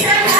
Yes.